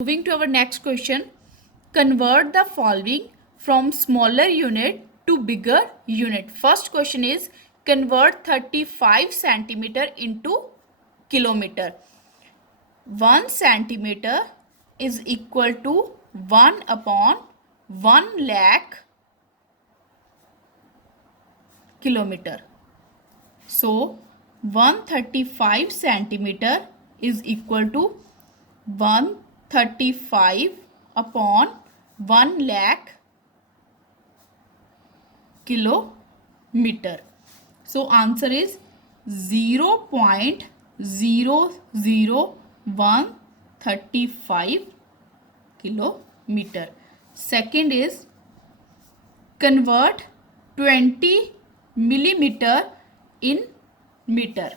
Moving to our next question, convert the following from smaller unit to bigger unit. First question is convert 35 centimeter into kilometer. 1 centimeter is equal to 1 upon 1 lakh kilometer. So 135 centimeter is equal to 135 upon 1 lakh kilometer. So answer is 0.00135 kilometer. Second is convert 20 millimeter in meter.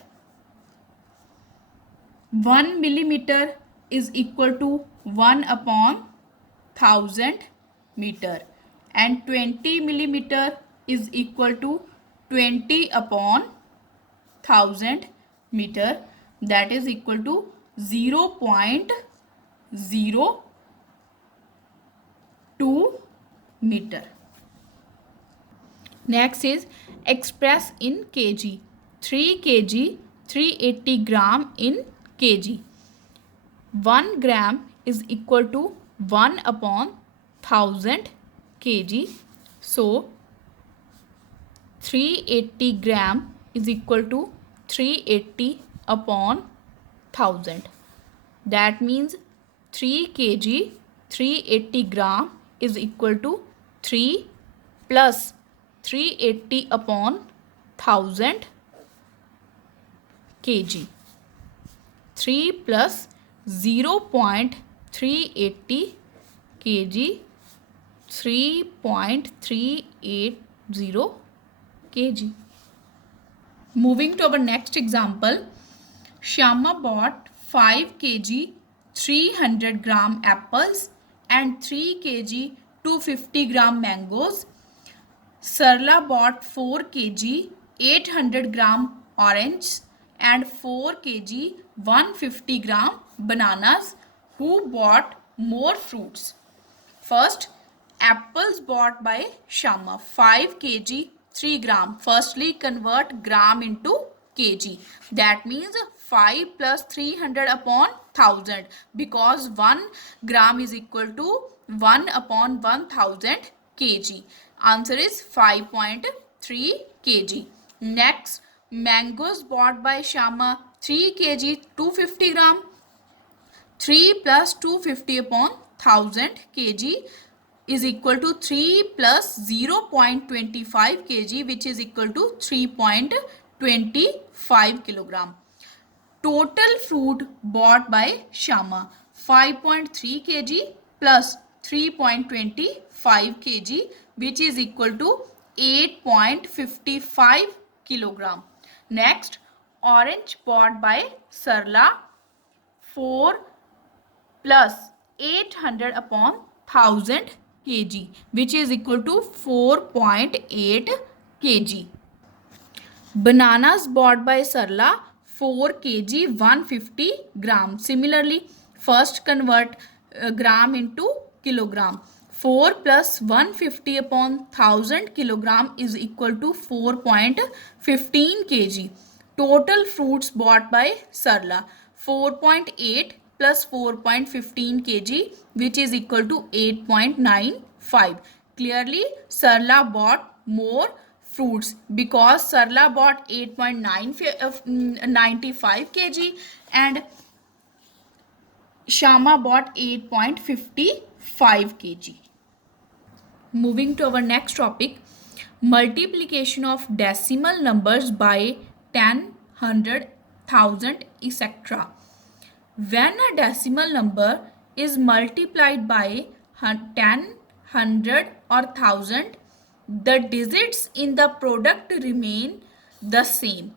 1 millimeter is equal to 1 upon 1000 meter and 20 millimeter is equal to 20 upon 1000 meter, that is equal to 0.02 meter. Next is express in kg. 3 kg 380 gram in kg. 1 gram is equal to 1 upon 1000 kg. So 380 gram is equal to 380 upon 1000. That means 3 kg 380 gram is equal to 3 plus 380 upon 1000 kg. 3 plus 0.380 kg, 3.380 kg. Moving to our next example, Shyama bought 5 kg 300 gram apples and 3 kg 250 gram mangoes. Sarla bought 4 kg 800 gram oranges and 4 kg 150 gram bananas. Who bought more fruits? First, apples bought by Shyama 5 kg 3 gram. Firstly, convert gram into kg. That means 5 plus 300 upon 1000 because 1 gram is equal to 1 upon 1000 kg. Answer is 5.3 kg. Next, mangoes bought by Shyama 3 kg 250 gram. 3 plus 250 upon 1000 kg is equal to 3 plus 0.25 kg, which is equal to 3.25 kilogram. Total fruit bought by Shyama 5.3 kg plus 3.25 kg, which is equal to 8.55 kilogram. Next, orange bought by Sarla 4 plus 800 upon 1000 kg, which is equal to 4.8 kg. Bananas bought by Sarla 4 kg 150 gram. Similarly, first convert gram into kilogram. 4 plus 150 upon 1000 kilogram is equal to 4.15 kg. Total fruits bought by Sarla 4.8 plus 4.15 kg, which is equal to 8.95. Clearly, Sarla bought more fruits because Sarla bought 8.95 kg and Shyama bought 8.55 kg. Moving to our next topic, multiplication of decimal numbers by 10, 100, 1000, etc. When a decimal number is multiplied by 10, 100 or 1000, the digits in the product remain the same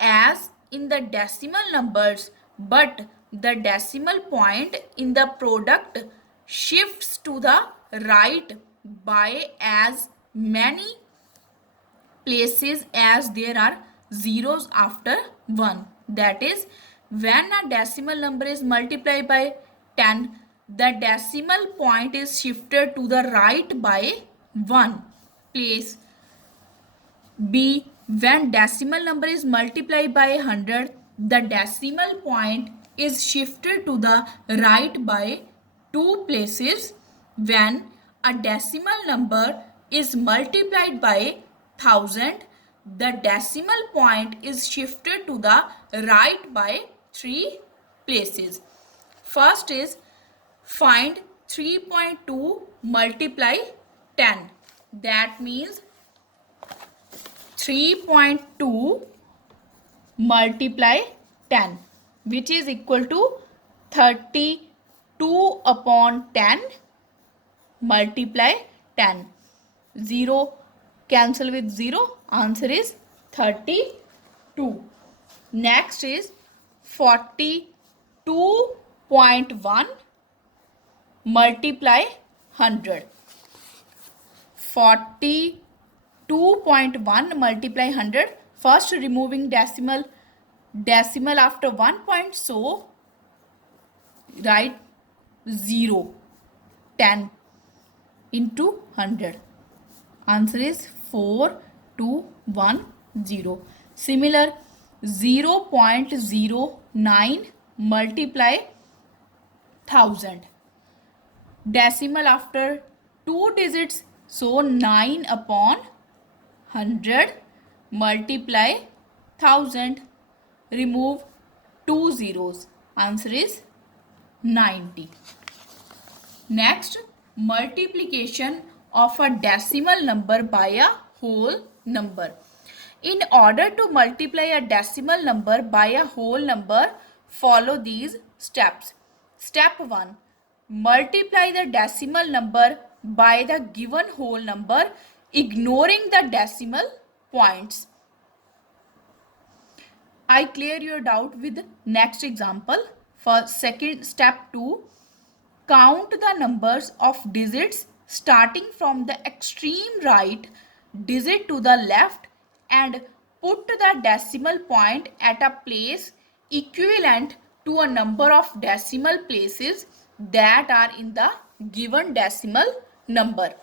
as in the decimal numbers, but the decimal point in the product shifts to the right by as many places as there are zeros after 1. That is, when a decimal number is multiplied by 10, the decimal point is shifted to the right by 1 place. B. When decimal number is multiplied by 100, the decimal point is shifted to the right by 2 places. When a decimal number is multiplied by 1000, the decimal point is shifted to the right by 3 places. First is find 3.2 multiply 10. That means 3.2 multiply 10, which is equal to 32 upon 10 multiply 10. 0 cancel with 0. Answer is 32. Next is 42.1 multiply 100. 42.1 multiply 100. First removing decimal after 1 point, so write 0. 10 into 100. Answer is 4210. Similar 0.09 multiply 1000. Decimal after 2 digits, so 9 upon 100 multiply 1000. Remove 2 zeros. Answer is 90. Next, multiplication of a decimal number by a whole number. In order to multiply a decimal number by a whole number, follow these steps. Step 1. Multiply the decimal number by the given whole number, ignoring the decimal points. I clear your doubt with next example. For second, step 2. Count the numbers of digits starting from the extreme right digit to the left and put the decimal point at a place equivalent to a number of decimal places that are in the given decimal number.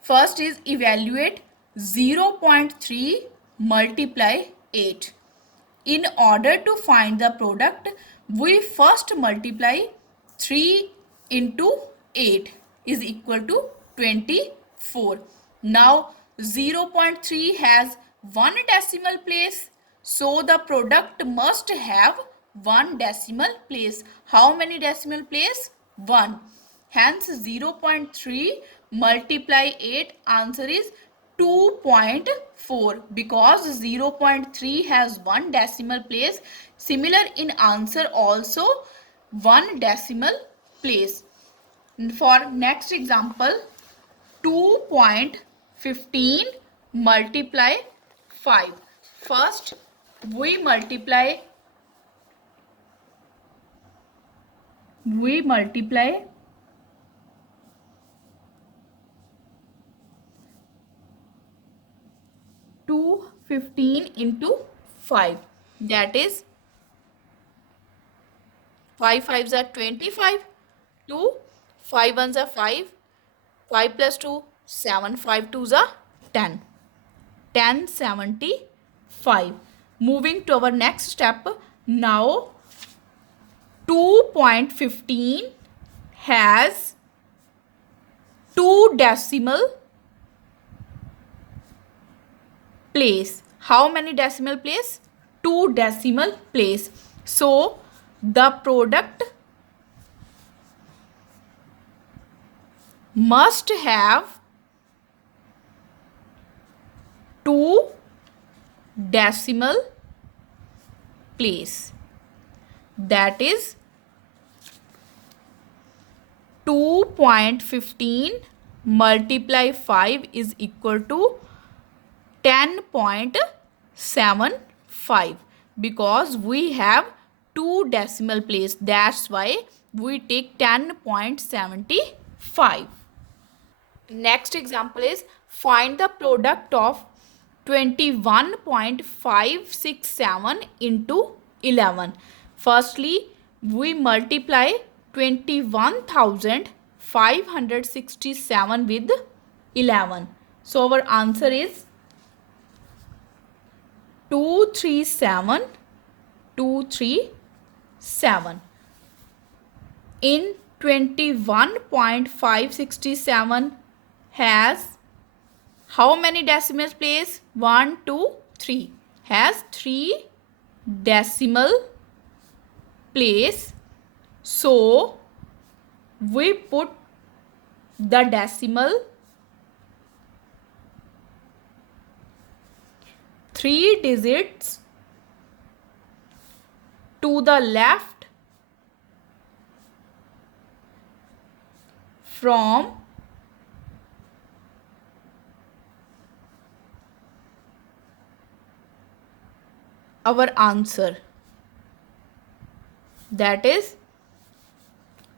First is evaluate 0.3 multiply 8. In order to find the product, we first multiply 3 into 8 is equal to 24. Now 0.3 has one decimal place, so the product must have one decimal place. How many decimal place? 1. Hence 0.3 multiply 8, answer is 2.4, because 0.3 has one decimal place. Similar in answer also one decimal place. For next example, 2.15 multiply 5. First we multiply 215 into 5, that is 5 5s are 25, 2 5 1s are 5, 5 plus 2 7, 5 2s are 10, 1075. Moving to our next step. Now 2.15 has 2 decimal place. How many decimal place? 2 decimal place. So the product must have 2 decimal place. That is 2.15 multiply 5 is equal to 10.75, because we have 2 decimal place. That's why we take 10.75. Next example is find the product of 21.567 into 11. Firstly, we multiply 21,567 with 11. So our answer is 237, 237. In 21.567 has how many decimal place? 1, 2, 3. Has 3 decimal place. So we put the decimal 3 digits to the left from our answer, that is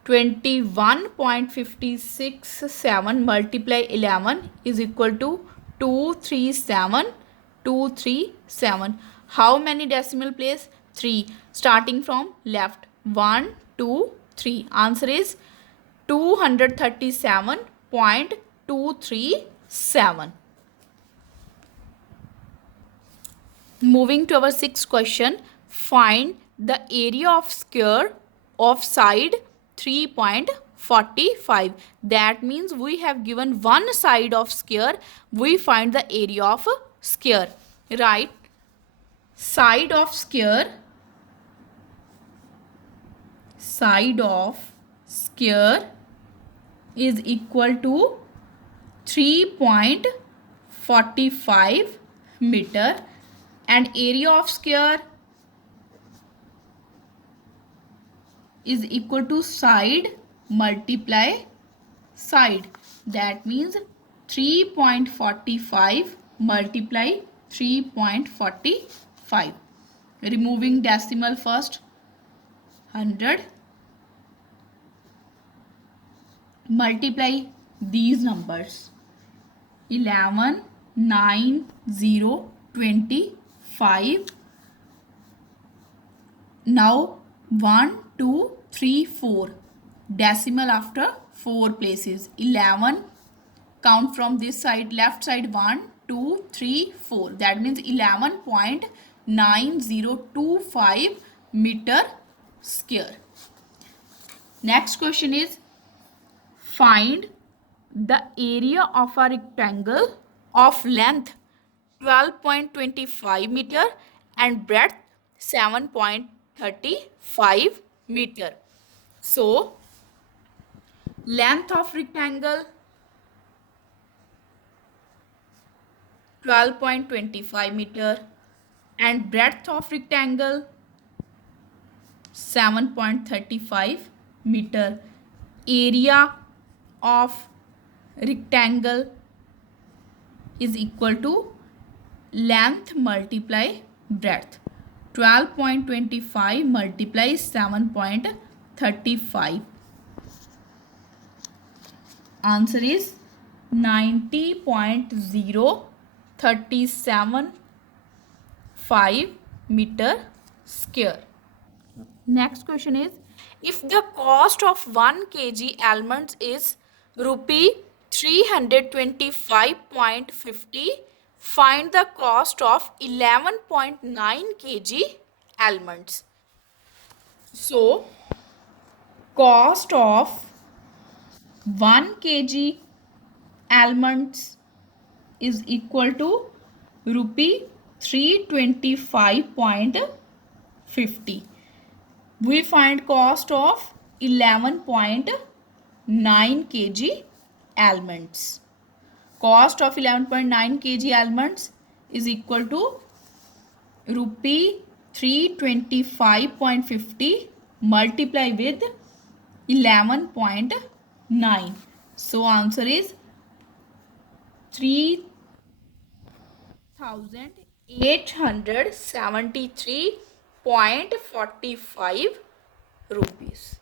21.567 multiply 11 is equal to 237, 237. How many decimal place? 3. Starting from left, 1, 2, 3. Answer is 237.237. Moving to our sixth question, find the area of square of side 3.45. That means we have given one side of square, we find the area of square. Right, side of square is equal to 3.45 meter, and area of square is equal to side multiply side. That means 3.45 multiply 3.45. Removing decimal first, 100. Multiply these numbers, 11, 9, 0, 25. Now 1, 2, 3, 4. Decimal after 4 places. 11. Count from this side, left side, 1, 2, 3, 4. That means 11.9025 meter square. Next question is, find the area of a rectangle of length 12.25 meter and breadth 7.35 meter. So, length of rectangle 12.25 meter and breadth of rectangle 7.35 meter. Area of rectangle is equal to length multiply breadth. 12.25 multiply 7.35. Answer is 90.0375 meter square. Next question is, if the cost of 1 kg almonds is rupee 325.50, find the cost of 11.9 kg almonds. So, cost of 1 kg almonds is equal to rupee 325.50. We find cost of 11.9 kg almonds. Cost of 11.9 kg almonds is equal to rupee 325.50 multiply with 11.9. So answer is 3,873.45 rupees.